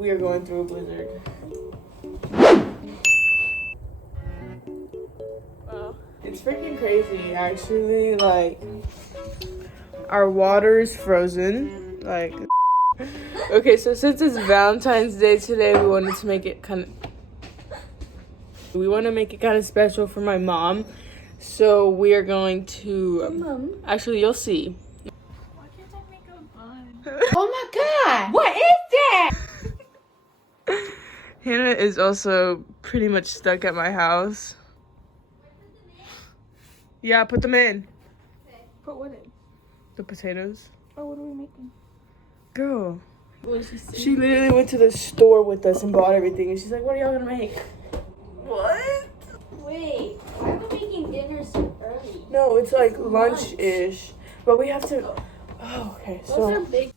we are going through a blizzard. Wow. It's freaking crazy, actually. Like, our water is frozen. Like, okay, so since it's Valentine's Day today, we wanted to make it kind of special for my mom. So we are going to, actually, you'll see. Why can't I make a bun? Oh my God! What is that? Hannah is also pretty much stuck at my house. Yeah, put them in. Put what in? The potatoes. Oh, what are we making? Girl. What is she She literally went to the store with us and bought everything. And she's like, what are y'all gonna make? What? Wait, why are we making dinner so early? No, it's like lunch-ish. But we have to... Oh, okay, Those are so... big.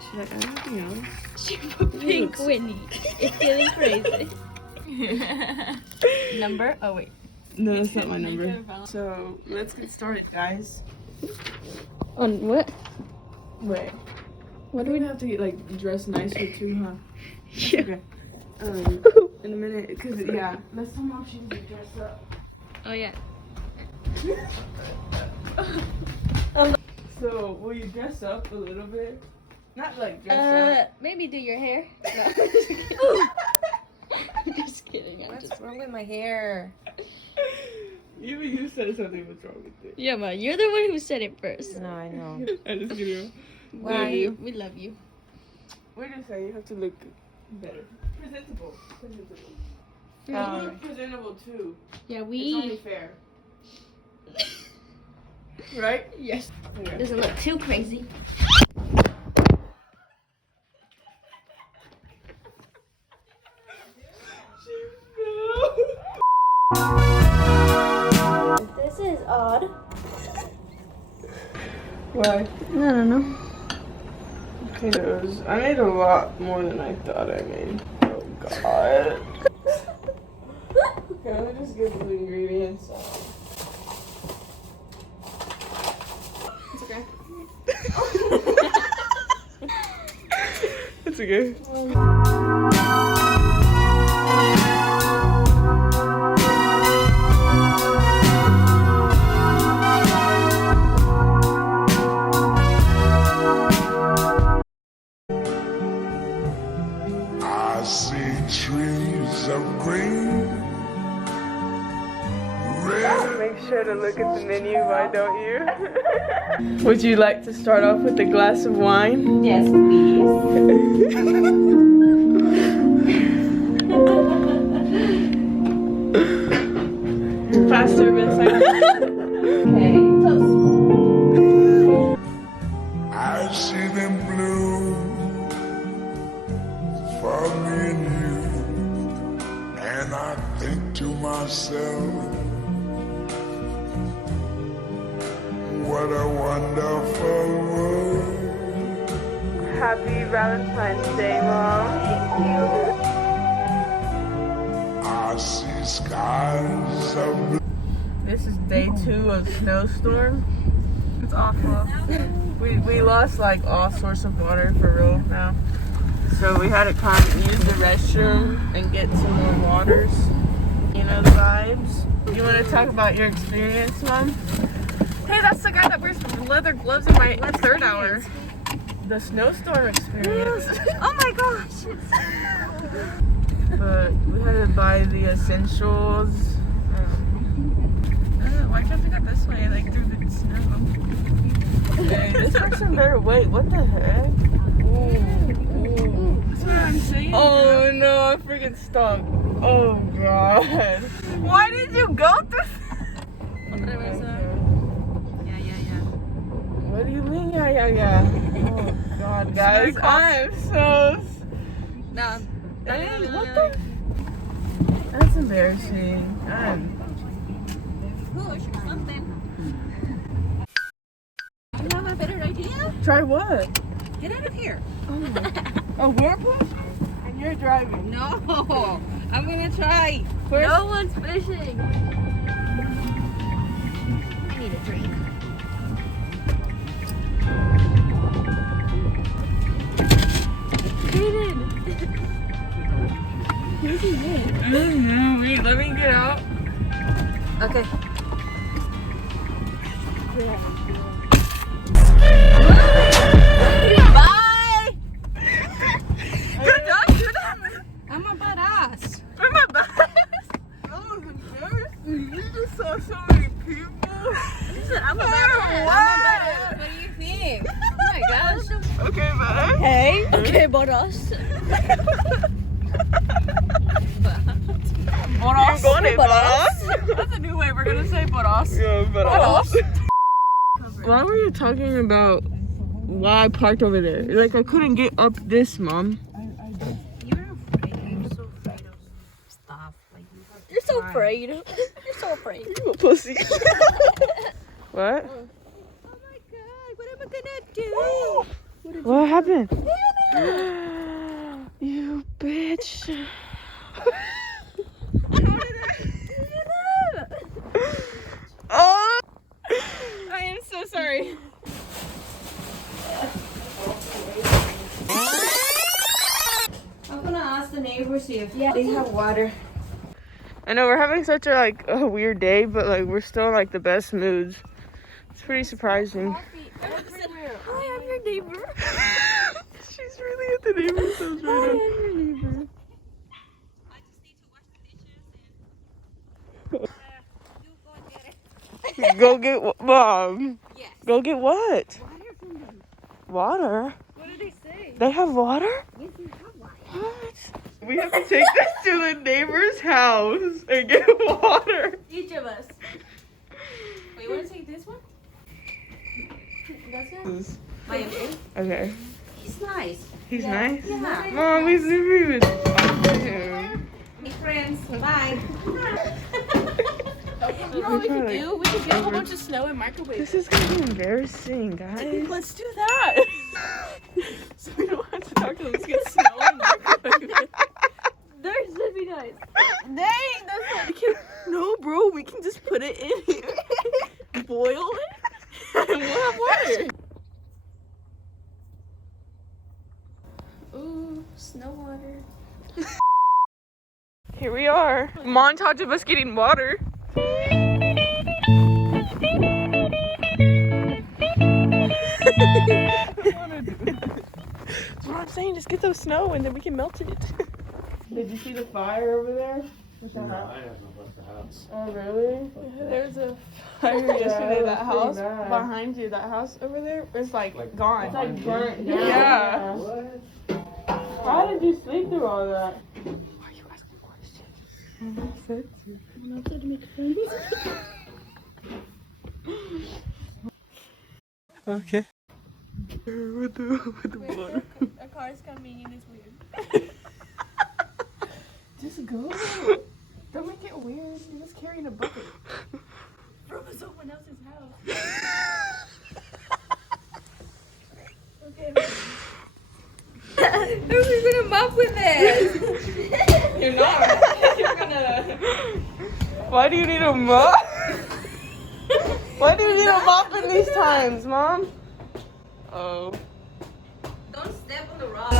Should I add anything else? She put Pink Whitney. It's getting crazy. Number? Oh, wait. No, that's not my number. So, let's get started, guys. On what? Wait. What Do we have to get, like, dressed nicer too, huh? Yeah. Okay. In a minute, because, yeah. Let's tell Mom she needs to dress up. Oh, yeah. So, will you dress up a little bit? Not like dress up. Maybe do your hair. No, I'm just kidding. I'm just What's wrong with my hair? Even you said something was wrong with it. Yeah, Ma, you're the one who said it first. No, I know. I just kidding. Why? We love you. We're just saying you have to look better. Presentable. You Um, look presentable too. Yeah, It's only we. fair. Right? Yes. Okay. Doesn't look too crazy. This is odd. Why? I don't know. Potatoes. I made a lot more than I thought I made. Oh god. Okay, let me just get the ingredients. It's okay. It's okay. I see trees of green, red. Make sure to look at the menu, why don't you? Would you like to start off with a glass of wine? Yes, please. Fast service. Okay. I see them blue for me and you, and I think to myself, what a wonderful world. Happy Valentine's Day, Mom. I see skies of blue. This is day 2 of snowstorm. It's awful. We lost like all sorts of water for real now. So we had to come use the restroom and get some more waters. You know the vibes. You want to talk about your experience, Mom? Hey, that's the guy that wears leather gloves in my third hour. The snowstorm experience. Oh my gosh. But we had to buy the essentials. Why can't we go this way, like through the snow? Hey, this person better wait. What the heck? Ooh. That's what I'm saying. Oh no, I'm freaking stuck. Oh god. Why did you go through? Okay. Yeah. What do you mean, yeah? Oh god, guys, I'm so. No. What the? That's embarrassing. Push or something. You have a better idea? Try what? Get out of here. A whirlpool? And you're driving. No. I'm gonna try. No one's fishing. I need a drink. get out. Okay. Bye! Good job, I'm a badass. for my bus. That was embarrassing. You just saw so many people. I'm a badass. What do you think? Oh my gosh. Okay, bye. Hey, okay, boros. Boros. Boros. That's a new way we're gonna say boros. Yeah, boros. Why were you talking about why I parked over there? Like I couldn't get up this, Mom. You're so afraid of stuff. Like You're so afraid. You're so afraid. You a pussy. What? Oh my god, what am I gonna do? What happened? You bitch. Oh! I am so sorry. I'm gonna ask the neighbors if they have water. I know we're having such a weird day, but like we're still in like the best moods. It's pretty surprising. Hi, I'm your neighbor. She's really at the neighbor's house right now. I'm your neighbor. Go get Mom. Yes. Go get what? Water? What did he say? They have water? Yes, you have water. What? We have to take this to the neighbor's house and get water. Each of us. Wait, you wanna take this one? That's it? My name? Okay. He's nice. He's nice? Yeah. Mom, he's never even talked to him. Hey friends, bye. You know what we could do? We could get a whole bunch of snow and microwave. This is gonna be embarrassing, guys. Let's do that. So we don't have to talk to them. Let's get snow and microwave. There's would be nice. Dang, that's not. We can, no, bro. We can just put it in here, boil it, and we'll have water. Ooh, snow water. Here we are. Montage of us getting water. That's what I'm saying. Just get those snow and then we can melt it. Did you see the fire over there? No, I haven't left the house. Oh, really? There's a fire yesterday. it That was house pretty bad. behind you, that house over there, is like gone. It's like burnt down. Yeah. What? How did you sleep through all that? Why are you asking questions? Okay. With the water. A car's coming and it's weird. Just go. Don't make it weird. You're just carrying a bucket from someone else's house. Okay. Who's gonna mop with this? You're not. You're gonna. Why do you need a mop? Why do you need a mop in these times, Mom? Oh. Don't step on the rock.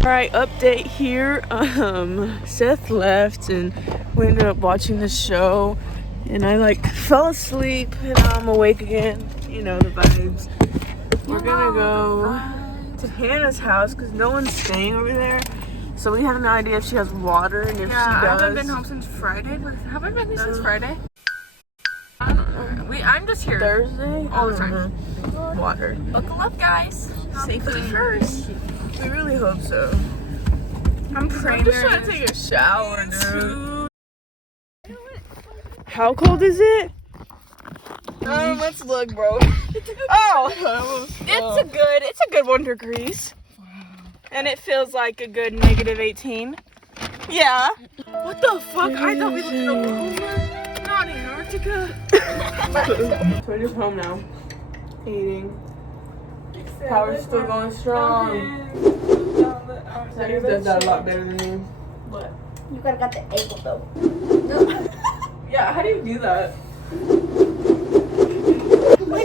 Alright, update here. Seth left and we ended up watching the show and I like fell asleep and now I'm awake again. You know the vibes. We're gonna go to Hannah's house because no one's staying over there. So we have no idea if she has water and if she I does. haven't been home since Friday. Have I been here since Friday? I don't know. I'm just here. Thursday? All the time. Water. Buckle up, guys. Safety first. We really hope so. I'm praying. I'm just trying to take a shower, dude. How cold is it? Let's look, bro. Oh, it's a good 1 degrees. And it feels like a good -18. Yeah. What the fuck? I thought we lived in Oklahoma, not Antarctica. We're just home now, eating. Power's still going strong. Zach does that a lot better than me. You gotta got the ankle though. Yeah, how do you do that?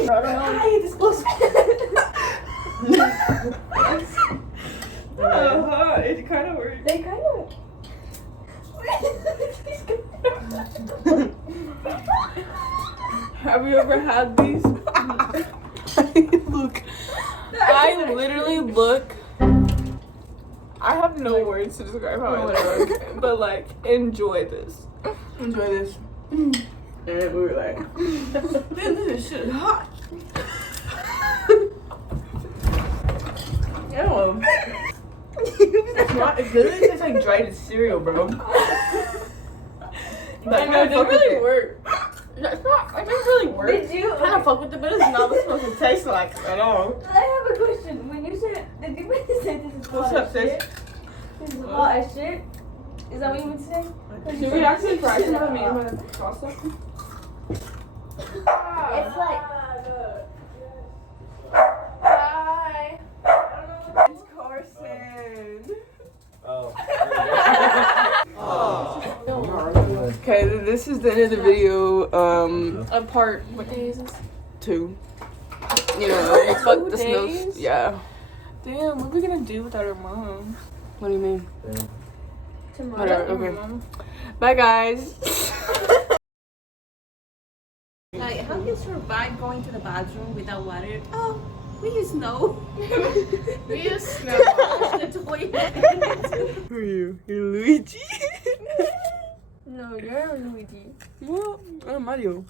Hi, this close. It kind of works. They kind of. Have you ever had these? Look, I literally look. I have no words to describe how I look, but like, enjoy this. Enjoy this. And we were like, man, this shit is hot. Ew. It's not good. It tastes like dried cereal, bro. Like, I know, it didn't really work. It's not, it didn't really work. Did you? I kind of fuck with it, but it's not what it's supposed to taste like at all. I have a question. When you said, did you mean to say this is What's hot up, as sis? shit? This is hot as shit? Is that what you meant to say? Should we actually try some of me and my pasta? It's like. Hi. It's Carson. Oh. Okay, this is the end of the video. Apart. What day is this? 2. You know, fuck the snow. days? Yeah. Damn, what are we gonna do without our mom? What do you mean? Tomorrow. Whatever. Okay. Bye, guys. Like, how do you survive going to the bathroom without water? Oh, we use snow. We use snow. The toilet. Who are you? You're Luigi? No, you're Luigi. Well, I'm Mario.